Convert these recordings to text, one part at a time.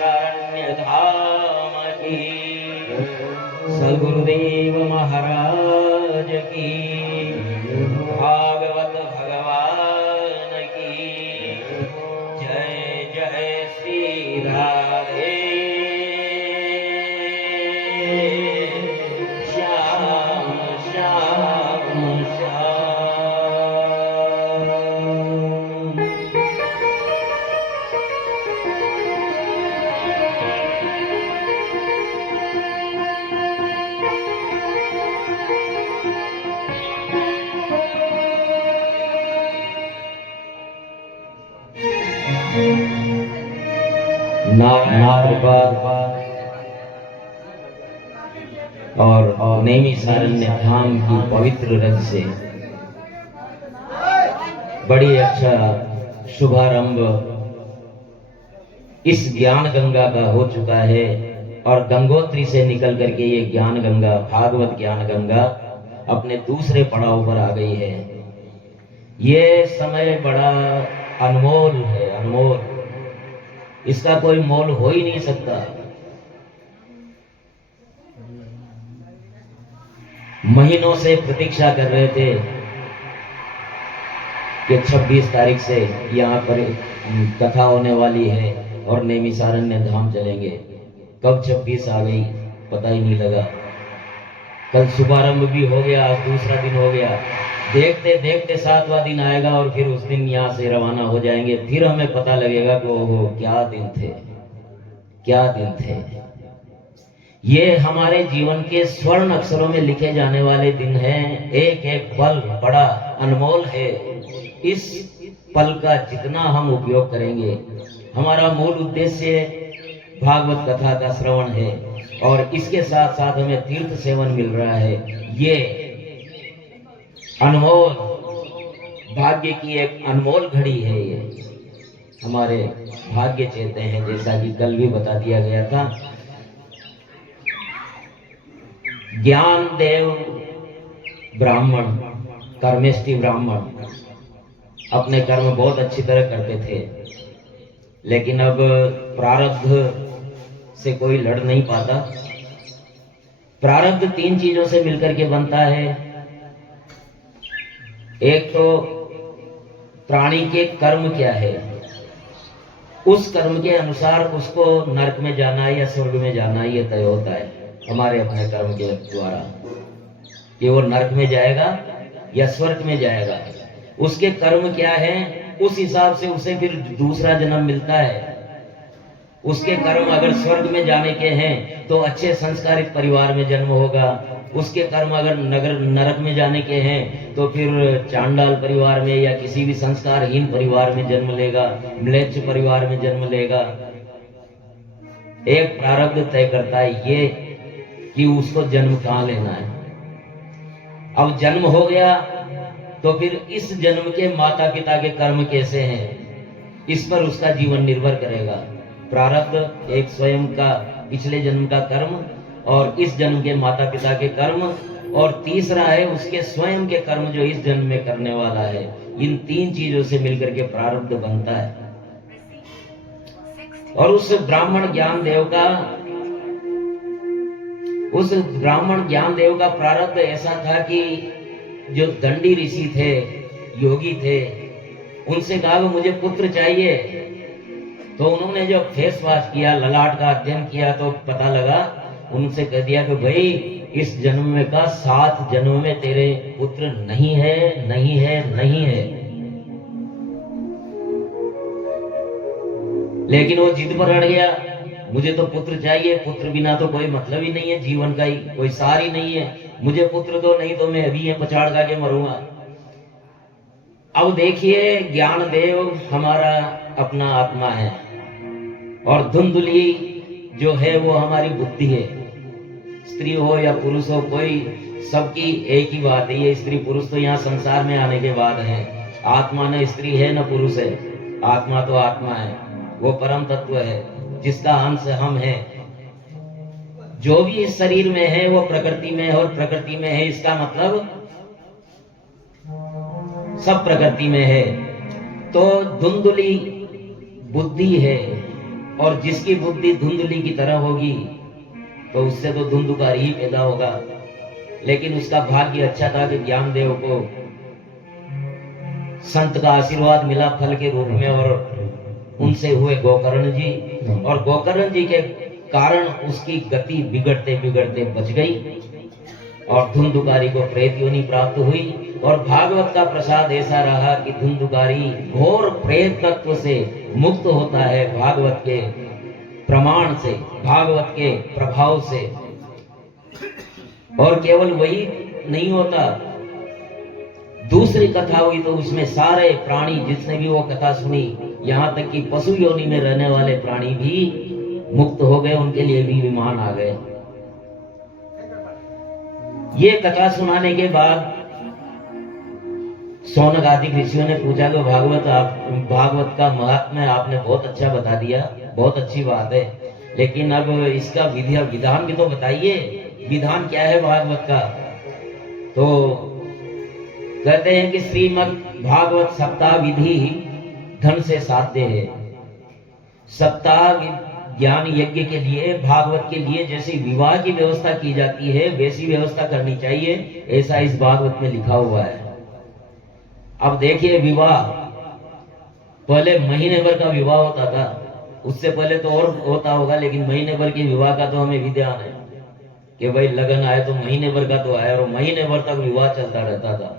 नैमिषारण्य धाम की, सद्गुरुदेव महाराज की, भागवत भगवान की जय। जय श्री राधे श्याम श्याम श्याम। नारायण और नैमिषारण्य धाम की पवित्र रथ से बड़ी अच्छा शुभारंभ इस ज्ञान गंगा का हो चुका है। और गंगोत्री से निकल करके ये ज्ञान गंगा, भागवत ज्ञान गंगा अपने दूसरे पड़ाव पर आ गई है। ये समय बड़ा अनमोल है, अनमोल, इसका कोई मोल हो ही नहीं सकता। महीनों से प्रतीक्षा कर रहे थे कि 26 तारीख से यहाँ पर कथा होने वाली है और नैमिषारण्य धाम चलेंगे। कब 26 आ गई पता ही नहीं लगा। कल शुभारंभ भी हो गया, आज दूसरा दिन हो गया। देखते देखते 7वां दिन आएगा और फिर उस दिन यहाँ से रवाना हो जाएंगे। फिर हमें पता लगेगा कि ओहो क्या दिन थे, क्या दिन थे। ये हमारे जीवन के स्वर्ण अक्षरों में लिखे जाने वाले दिन हैं। एक एक पल बड़ा अनमोल है। इस पल का जितना हम उपयोग करेंगे, हमारा मूल उद्देश्य भागवत कथा का श्रवण है और इसके साथ साथ हमें तीर्थ सेवन मिल रहा है। ये अनमोल भाग्य की एक अनमोल घड़ी है। ये हमारे भाग्य चेते हैं, जैसा कि कल भी बता दिया गया था। ज्ञान देव ब्राह्मण, कर्मेष्टि ब्राह्मण अपने कर्म बहुत अच्छी तरह करते थे, लेकिन अब प्रारब्ध से कोई लड़ नहीं पाता। प्रारब्ध 3 चीजों से मिलकर के बनता है। एक तो प्राणी के कर्म क्या है, उस कर्म के अनुसार उसको नरक में जाना है या स्वर्ग में जाना है, ये तय होता है हमारे अपने कर्म के द्वारा कि वो नरक में जाएगा या स्वर्ग में जाएगा। उसके कर्म क्या है, उस हिसाब से उसे फिर दूसरा जन्म मिलता है। उसके कर्म अगर स्वर्ग में जाने के हैं तो अच्छे संस्कारित परिवार में जन्म होगा। उसके कर्म अगर नरक में जाने के हैं तो फिर चांडाल परिवार में या किसी भी संस्कारहीन परिवार में जन्म लेगा, म्लेच्छ परिवार में जन्म लेगा। एक प्रारब्ध तय करता है ये कि उसको जन्म कहाँ लेना है। अब जन्म हो गया तो फिर इस जन्म के माता पिता के कर्म कैसे हैं, इस पर उसका जीवन निर्भर करेगा। प्रारब्ध एक स्वयं का पिछले जन्म का कर्म और इस जन्म के माता पिता के कर्म, और तीसरा है उसके स्वयं के कर्म जो इस जन्म में करने वाला है। इन 3 चीजों से मिलकर के प्रारब्ध बनता है। और उस ब्राह्मण ज्ञान देव का प्रारब्ध ऐसा था कि जो दंडी ऋषि थे, योगी थे, उनसे कहा कि मुझे पुत्र चाहिए। तो उन्होंने जब फेस वॉश किया, ललाट का अध्ययन किया, तो पता लगा, उनसे कह दिया कि भाई इस जन्म में का 7 जन्म में तेरे पुत्र नहीं है, नहीं है, नहीं है। लेकिन वो जिद पर अड़ गया, मुझे तो पुत्र चाहिए, पुत्र बिना तो कोई मतलब ही नहीं है, जीवन का ही कोई सार ही नहीं है। मुझे पुत्र दो, नहीं तो मैं अभी ये पछाड़ खा के मरूंगा। अब देखिए, ज्ञान देव हमारा अपना आत्मा है और धुंधुली जो है वो हमारी बुद्धि है। स्त्री हो या पुरुष हो, कोई सबकी एक ही बात है। ये स्त्री पुरुष तो यहाँ संसार में आने के बाद है। आत्मा न स्त्री है न पुरुष है, आत्मा तो आत्मा है, वो परम तत्व है जिसका अंश हम हैं। जो भी इस शरीर में है वो प्रकृति में है और प्रकृति में है, इसका मतलब सब प्रकृति में है। तो धुंधुली बुद्धि है और जिसकी बुद्धि धुंधली की तरह होगी तो उससे तो धुंधुकार ही पैदा होगा। लेकिन उसका भाग्य अच्छा था कि ज्ञानदेव को संत का आशीर्वाद मिला फल के रूप में, और उनसे हुए गोकर्ण जी, और गोकर्ण जी के कारण उसकी गति बिगड़ते बिगड़ते बच गई और धुंधुकारी को प्रेत योनि प्राप्त हुई। और भागवत का प्रसाद ऐसा रहा कि धुंधुकारी घोर प्रेत तत्व से मुक्त होता है भागवत के प्रमाण से, भागवत के प्रभाव से। और केवल वही नहीं होता, दूसरी कथा हुई तो उसमें सारे प्राणी जिसने भी वो कथा सुनी, यहाँ तक कि पशु योनि में रहने वाले प्राणी भी मुक्त हो गए, उनके लिए भी विमान आ गए। ये कथा सुनाने के बाद सौनक आदि ऋषियों ने पूछा कि भागवत का महात्म्य आपने बहुत अच्छा बता दिया, बहुत अच्छी बात है, लेकिन अब इसका विधान भी तो बताइए, विधान क्या है भागवत का। तो कहते हैं कि श्रीमद् भागवत सप्ताह विधि धन से साध्य है। सप्ताह ज्ञान यज्ञ के लिए, भागवत के लिए जैसी विवाह की व्यवस्था की जाती है वैसी व्यवस्था करनी चाहिए, ऐसा इस भागवत में लिखा हुआ है। अब देखिए, विवाह पहले महीने भर का विवाह होता था, उससे पहले तो और होता होगा, लेकिन महीने भर के विवाह का तो हमें भी ध्यान है कि भाई लगन आए तो महीने भर का तो आए, और महीने भर तक विवाह चलता रहता था।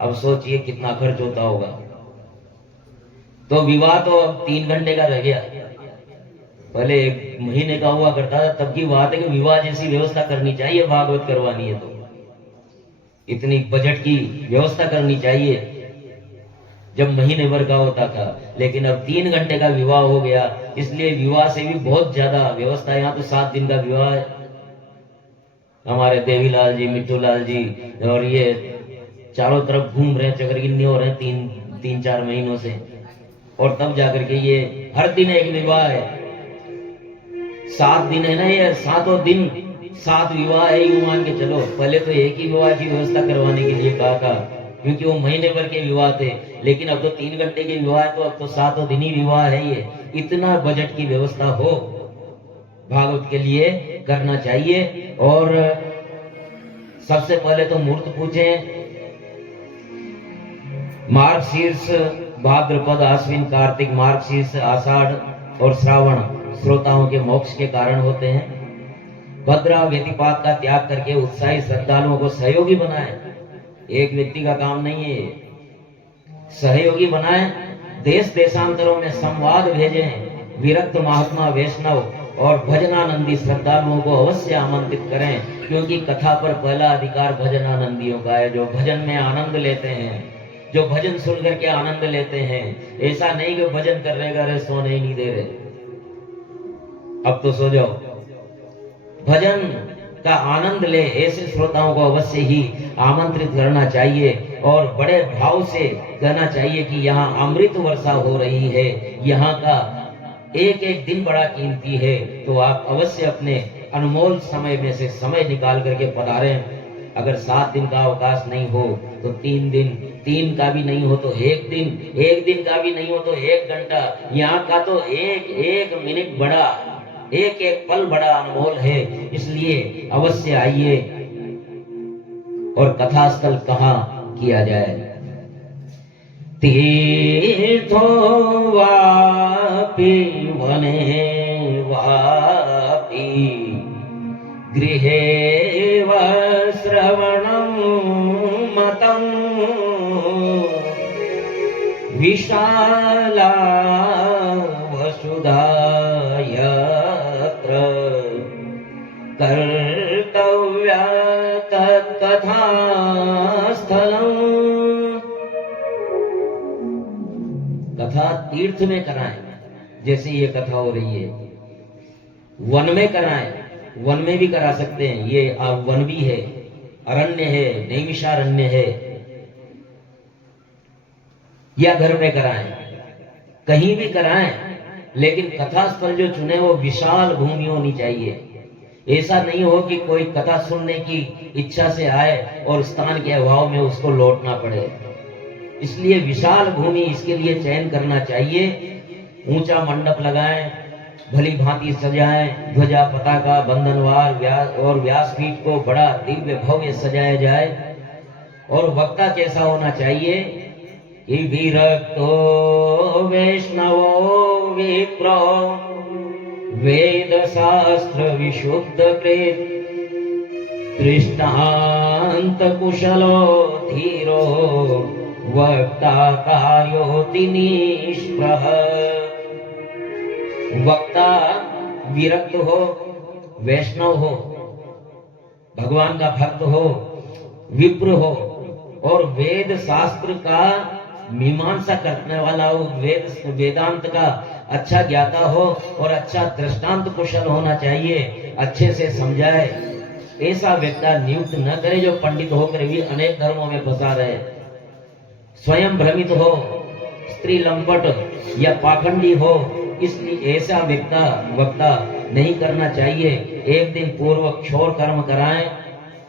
अब सोचिए कितना खर्च होता होगा। तो विवाह तो अब 3 घंटे का रह गया, पहले 1 महीने का हुआ करता था। तब की बात है कि विवाह जैसी व्यवस्था करनी चाहिए, भागवत करवानी है तो इतनी बजट की व्यवस्था करनी चाहिए, जब महीने भर का होता था। लेकिन अब 3 घंटे का विवाह हो गया, इसलिए विवाह से भी बहुत ज्यादा व्यवस्था। यहाँ तो 7 दिन का विवाह है। हमारे देवीलाल जी, मिट्टूलाल जी और ये चारों तरफ घूम रहे हैं, चक्करगिन्नी हो रहे हैं 3-4 महीनों से, और तब जाकर के ये हर दिन एक विवाह है। 7 दिन है ना, ये 7 दिन 7 विवाह है, यूं मान के चलो। पहले तो एक ही विवाह की व्यवस्था करवाने के लिए कहा था, क्योंकि वो महीने भर के विवाह थे, लेकिन अब तो 3 घंटे के विवाह है, तो अब तो 7 दिन ही विवाह है। ये इतना बजट की व्यवस्था हो भागवत के लिए करना चाहिए। और सबसे पहले तो मूर्त पूजे, मार्गशीर्ष भाद्रपद आश्विन कार्तिक, मार्गशीर्ष आषाढ़ और श्रावण श्रोताओं के मोक्ष के कारण होते हैं। भद्रा व्यतिपात का त्याग करके उत्साही श्रद्धालुओं को सहयोगी बनाए, एक व्यक्ति का काम नहीं है, सहयोगी बनाए। देश देशांतरों में संवाद भेजें, विरक्त महात्मा वैष्णव और भजनानंदी श्रद्धालुओं को अवश्य आमंत्रित करें, क्योंकि कथा पर पहला अधिकार भजनानंदियों का है, जो भजन में आनंद लेते हैं, जो भजन सुन करके आनंद लेते हैं। ऐसा नहीं कि भजन कर रहे सोने ही नहीं दे रहे, अब तो सो जाओ। भजन का आनंद ले, ऐसे श्रोताओं को अवश्य ही आमंत्रित करना चाहिए और बड़े भाव से कहना चाहिए कि यहाँ अमृत वर्षा हो रही है, यहाँ का एक एक दिन बड़ा कीमती है, तो आप अवश्य अपने अनमोल समय में से समय निकाल करके पधारें। अगर 7 दिन का अवकाश नहीं हो तो 3 दिन, 3 का भी नहीं हो तो 1 दिन, 1 दिन का भी नहीं हो तो 1 घंटा। यहाँ का तो एक एक मिनट बड़ा, एक एक पल बड़ा अनमोल है, इसलिए अवश्य आइए। और कथा स्थल कहाँ किया जाए? तीर्थो वापि वने वापि गृहे वा श्रवणं मतं विशाला वसुधा यत्र कर्तव्या तत्कथा स्थलम्। कथा तीर्थ में कराएं, जैसे ये कथा हो रही है। वन में कराएं, वन में भी करा सकते हैं, ये वन भी है, अरण्य है, नैमिषारण्य है, या घर में कराएं, कहीं भी कराएं, लेकिन कथा स्थल जो चुने वो विशाल भूमि होनी चाहिए। ऐसा नहीं हो कि कोई कथा सुनने की इच्छा से आए और स्थान के अभाव में उसको लौटना पड़े। इसलिए विशाल भूमि इसके लिए चयन करना चाहिए। ऊंचा मंडप लगाएं, भली भांति सजाएं, ध्वजा पताका बंधनवार और व्यासपीठ को बड़ा दिव्य भव्य सजाया जाए। और वक्ता कैसा होना चाहिए कि विरक्तो वैष्णवो विप्रो वेद शास्त्र विशुद्ध कृत दृष्टांत कुशलो धीरो वक्ता कार्योति निष्प्रह। वक्ता विरक्त हो, वैष्णव हो, भगवान का भक्त हो, विप्र हो और वेद शास्त्र का मीमांसा करने वाला हो, वेदांत का अच्छा ज्ञाता हो और अच्छा दृष्टांत कुशल होना चाहिए, अच्छे से समझाए। ऐसा व्यक्ति नियुक्त न करे जो पंडित होकर भी अनेक धर्मों में फंसा रहे, स्वयं भ्रमित हो, स्त्री लंपट या पाखंडी हो। इसलिए ऐसा वक्ता नहीं करना चाहिए। एक दिन पूर्व क्षौर कर्म कराएं,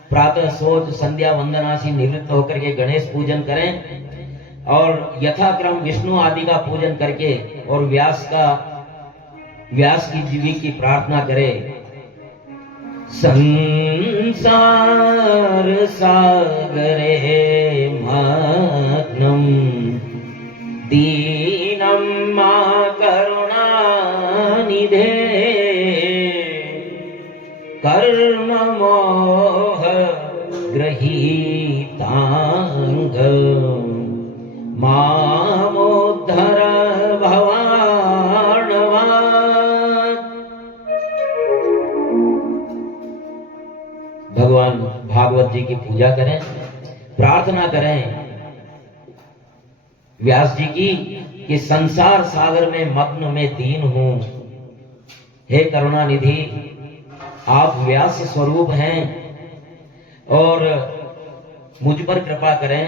प्रातः शौच संध्या वंदना से निवृत्त होकर के गणेश पूजन करें और यथाक्रम विष्णु आदि का पूजन करके और व्यास की जीवी की प्रार्थना करें। संसार सागरे मग्नं दीनं मा करुणानिधे कर्म मोह गृहीतांग मामोद्धर भवार्णवात्। भगवान भागवत जी की पूजा करें, प्रार्थना करें व्यास जी की कि संसार सागर में मग्न में दीन हूं, हे करुणानिधि आप व्यास स्वरूप हैं और मुझ पर कृपा करें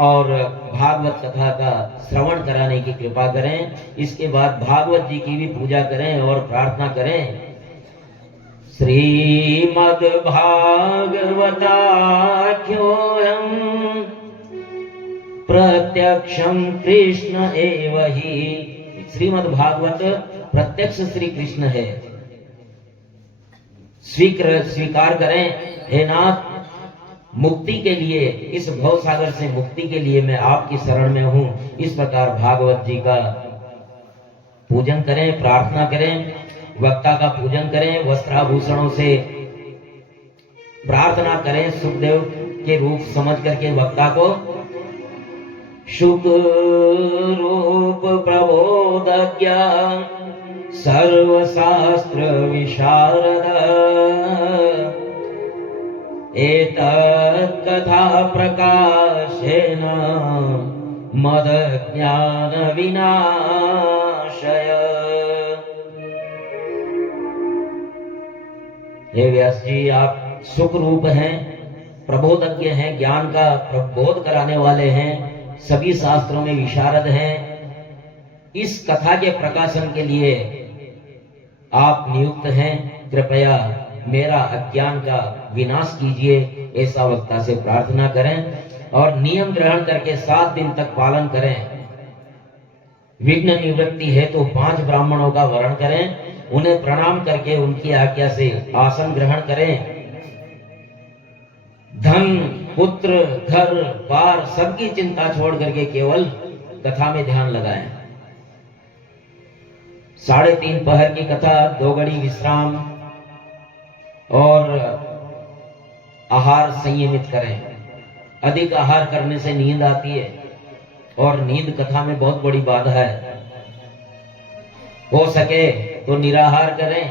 और भागवत कथा का श्रवण कराने की कृपा करें। इसके बाद भागवत जी की भी पूजा करें और प्रार्थना करें। श्रीमद् भागवताख्योऽयं प्रत्यक्षं कृष्ण एव हि। श्रीमद् भागवत प्रत्यक्ष श्री कृष्ण है। स्वीकार करें हे नाथ, मुक्ति के लिए, इस भव सागर से मुक्ति के लिए मैं आपकी शरण में हूं। इस प्रकार भागवत जी का पूजन करें, प्रार्थना करें, वक्ता का पूजन करें, वस्त्राभूषणों से प्रार्थना करें, सुखदेव के रूप समझ करके वक्ता को शुक रूप प्रबोधज्ञ सर्वशास्त्र विशारद एतत् कथा प्रकाशेन मद ज्ञान विनाशय। हे व्यास जी, आप सुख रूप हैं, प्रबोधज्ञ हैं, ज्ञान का प्रबोध कराने वाले हैं, सभी शास्त्रों में विशारद हैं। इस कथा के प्रकाशन के लिए आप नियुक्त हैं, कृपया मेरा अज्ञान का विनाश कीजिए। ऐसा वक्ता से प्रार्थना करें और नियम ग्रहण करके 7 दिन तक पालन करें। विघ्न निवृत्ति है तो 5 ब्राह्मणों का वरण करें, उन्हें प्रणाम करके उनकी आज्ञा से आसन ग्रहण करें। धन पुत्र घर बार सबकी चिंता छोड़ करके केवल कथा में ध्यान लगाएं। 3:30 पहर की कथा, 2 घड़ी विश्राम और आहार संयमित करें। अधिक आहार करने से नींद आती है और नींद कथा में बहुत बड़ी बाधा है। हो सके तो निराहार करें,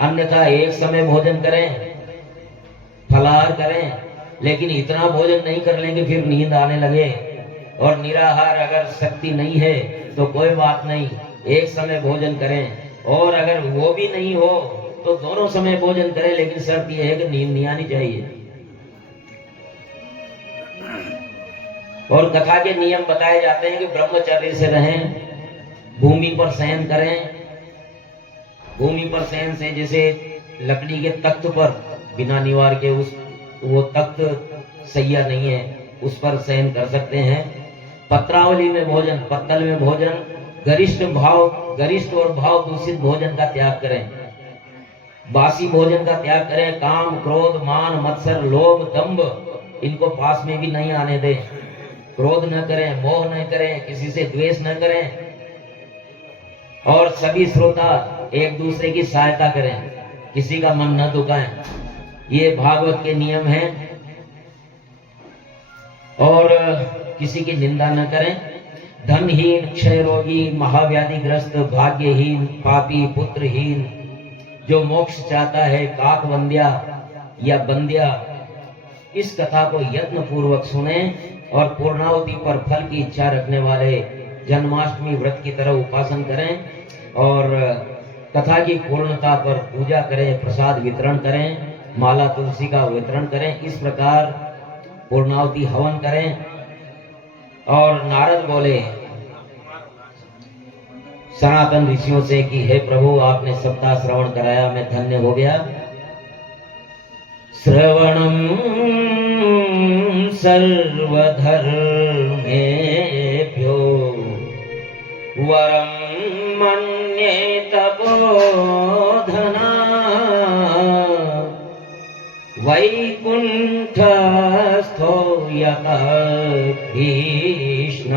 अन्यथा एक समय भोजन करें, फलाहार करें, लेकिन इतना भोजन नहीं कर लेंगे फिर नींद आने लगे। और निराहार अगर शक्ति नहीं है तो कोई बात नहीं, एक समय भोजन करें। और अगर वो भी नहीं हो तो दोनों समय भोजन करें, लेकिन शर्त यह है कि नींद नहीं आनी चाहिए। और कथा के नियम बताए जाते हैं कि ब्रह्मचर्य से रहें, भूमि पर शयन करें। भूमि पर शयन से जैसे लकड़ी के तख्त पर बिना निवार के वो तख्त सैया नहीं है, उस पर शयन कर सकते हैं। पत्रावली में भोजन, पत्तल में भोजन गरिष्ठ और भाव दूषित भोजन का त्याग करें, बासी भोजन का त्याग करें। काम, क्रोध, मान, मत्सर, लोभ, दंभ इनको पास में भी नहीं आने दें। क्रोध न करें, मोह न करें, किसी से द्वेष न करें और सभी श्रोता एक दूसरे की सहायता करें, किसी का मन न दुखाएं। ये भागवत के नियम हैं। और किसी की निंदा न करें। धनहीन, क्षय रोगी, महाव्याधिग्रस्त, भाग्यहीन, पापी, पुत्रहीन जो मोक्ष चाहता है, काक बंदिया या बंदिया, इस कथा को यत्न पूर्वक सुने और पूर्णाहुति पर फल की इच्छा रखने वाले जन्माष्टमी व्रत की तरह उपासन करें और कथा की पूर्णता पर पूजा करें, प्रसाद वितरण करें, माला तुलसी का वितरण करें। इस प्रकार पूर्णाहुति हवन करें। और नारद बोले सनातन ऋषियों से कि हे प्रभु, आपने सप्ताह श्रवण कराया, मैं धन्य हो गया। श्रवणम सर्वधर्मेभ्यो वरम मन्ये तपोधना वैकुंठस्थो यतः कृष्ण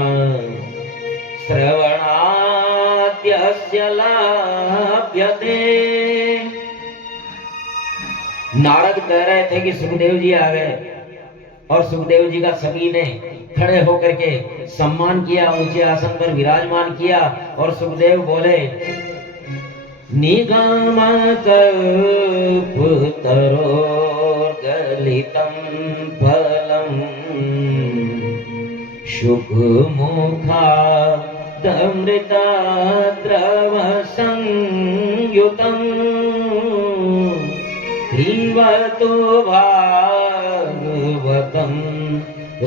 श्रवणाद्यस्य लाभ्यते। नारद कह रहे थे कि सुखदेव जी आ गए और सुखदेव जी का सभी ने खड़े होकर के सम्मान किया, ऊंचे आसन पर विराजमान किया। और सुखदेव बोले निगम कल्पतरोर्गलितं फलम् शुकमुखादमृतद्रवसंयुतम् पिबतु भागवतं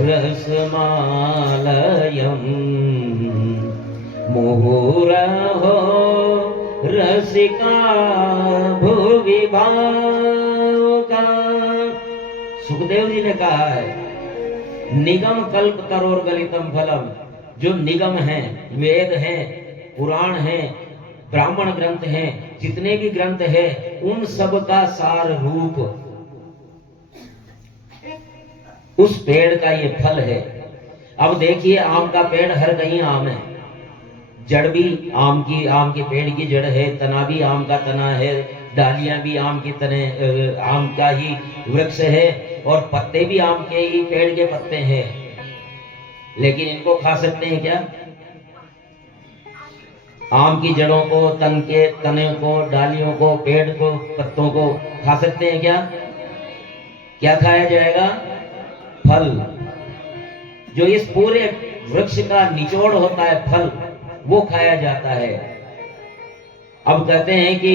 रसमालयम् मुहुरहो रसिका भुवि भावुका। सुखदेव जी ने कहा है निगम कल्प तरोर गलितम फलम, जो निगम है, वेद है, पुराण है, ब्राह्मण ग्रंथ है, जितने भी ग्रंथ है उन सब का सार रूप उस पेड़ का ये फल है। अब देखिए आम का पेड़, हर कहीं आम है, जड़ भी आम के पेड़ की जड़ है, तना भी आम का तना है, डालियां भी आम की तने आम का ही वृक्ष है और पत्ते भी आम के ही पेड़ के पत्ते हैं। लेकिन इनको खा सकते हैं क्या? आम की जड़ों को, तने को, डालियों को, पेड़ को, पत्तों को खा सकते हैं क्या? क्या खाया जाएगा? फल। जो इस पूरे वृक्ष का निचोड़ होता है, फल, वो खाया जाता है। अब कहते हैं कि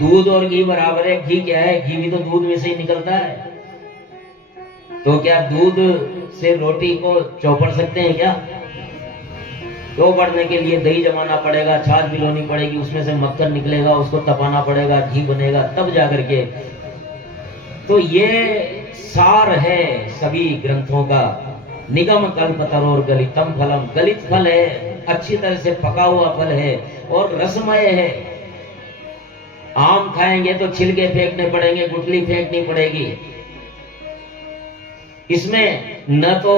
दूध और घी बराबर है। घी क्या है? घी भी तो दूध में से ही निकलता है। तो क्या दूध से रोटी को चौपड़ सकते हैं क्या? चौपड़ने के लिए दही जमाना पड़ेगा, छाछ भिगोनी पड़ेगी, उसमें से मक्खन निकलेगा, उसको तपाना पड़ेगा, घी बनेगा, तब जाकर के। तो ये सार है सभी ग्रंथों का। निगम कल्पतरोर गलितम फलम, गलित फल है, अच्छी तरह से पका हुआ फल है और रसमय है। आम खाएंगे तो छिलके फेंकने पड़ेंगे, गुठली फेंकनी पड़ेगी। इसमें न तो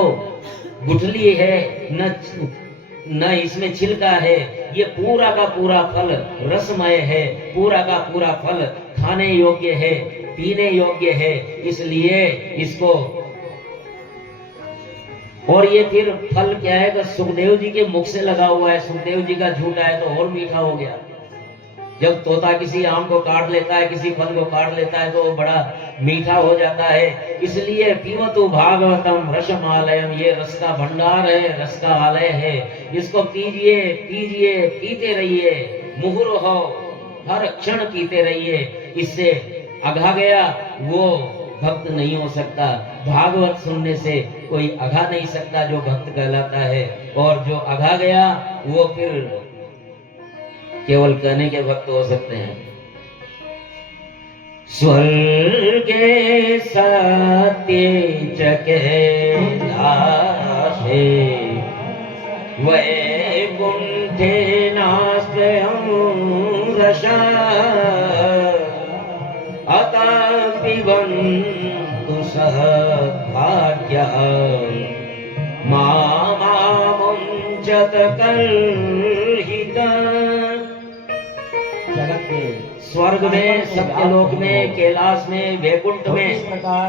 गुठली है न इसमें छिलका है। ये पूरा का पूरा फल रसमय है, पूरा का पूरा फल खाने योग्य है, पीने योग्य है। इसलिए इसको, और ये फिर फल क्या है तो सुखदेव जी के मुख से लगा हुआ है। सुखदेव जी का झूठा है तो और मीठा हो गया। जब तोता किसी आम को काट लेता है, किसी फल को काट लेता है तो वो बड़ा मीठा हो जाता है। इसलिए पीवतु भागवतम रसमालयम, ये रस का भंडार है, रस का आलय है। इसको पीजिए पीजिए, पीते रहिए, मुहुर्हो, हर क्षण पीते रहिए। इससे अघा गया वो भक्त नहीं हो सकता। भागवत सुनने से कोई अघा नहीं सकता जो भक्त कहलाता है, और जो अघा गया वो फिर केवल कहने के भक्त हो सकते हैं। स्वर्गे सत्ये च कैलासे वैकुंठे रसा अता पिबन्तु सद्भाग्या मामुञ्चत कल्हिता। जगत के स्वर्ग में, सत्यलोक में, कैलाश में, वैकुंठ में इस प्रकार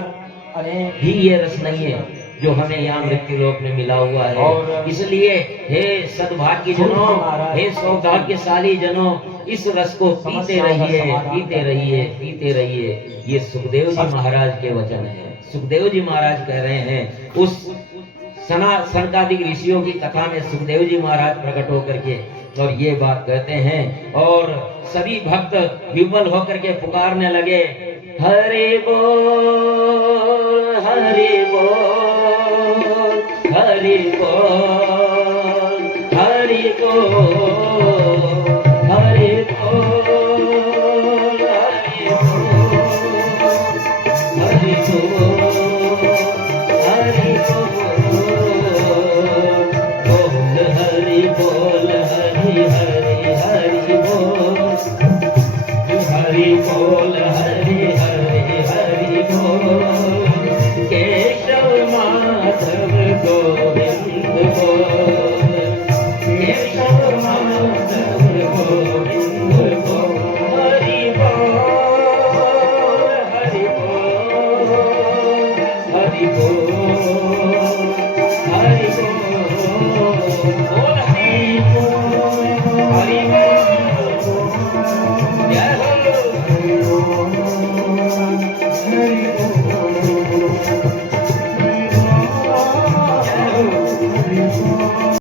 अनेक भी ये रस नहीं है जो हमें यहाँ मृत्यु लोक में मिला हुआ है। और इसलिए हे सद्भाग्य जनों, हे सौभाग्यशाली जनों, इस रस को पीते रहिए, पीते रहिए, पीते रहिए। ये सुखदेव जी महाराज के वचन है। सुखदेव जी महाराज कह रहे हैं, उस सनकादिक ऋषियों की कथा में सुखदेव जी महाराज प्रकट होकर के और ये बात कहते हैं, और सभी भक्त विह्वल होकर के पुकारने लगे, हरि बोल, हरि बोल, हरि बोल, हरि बोल।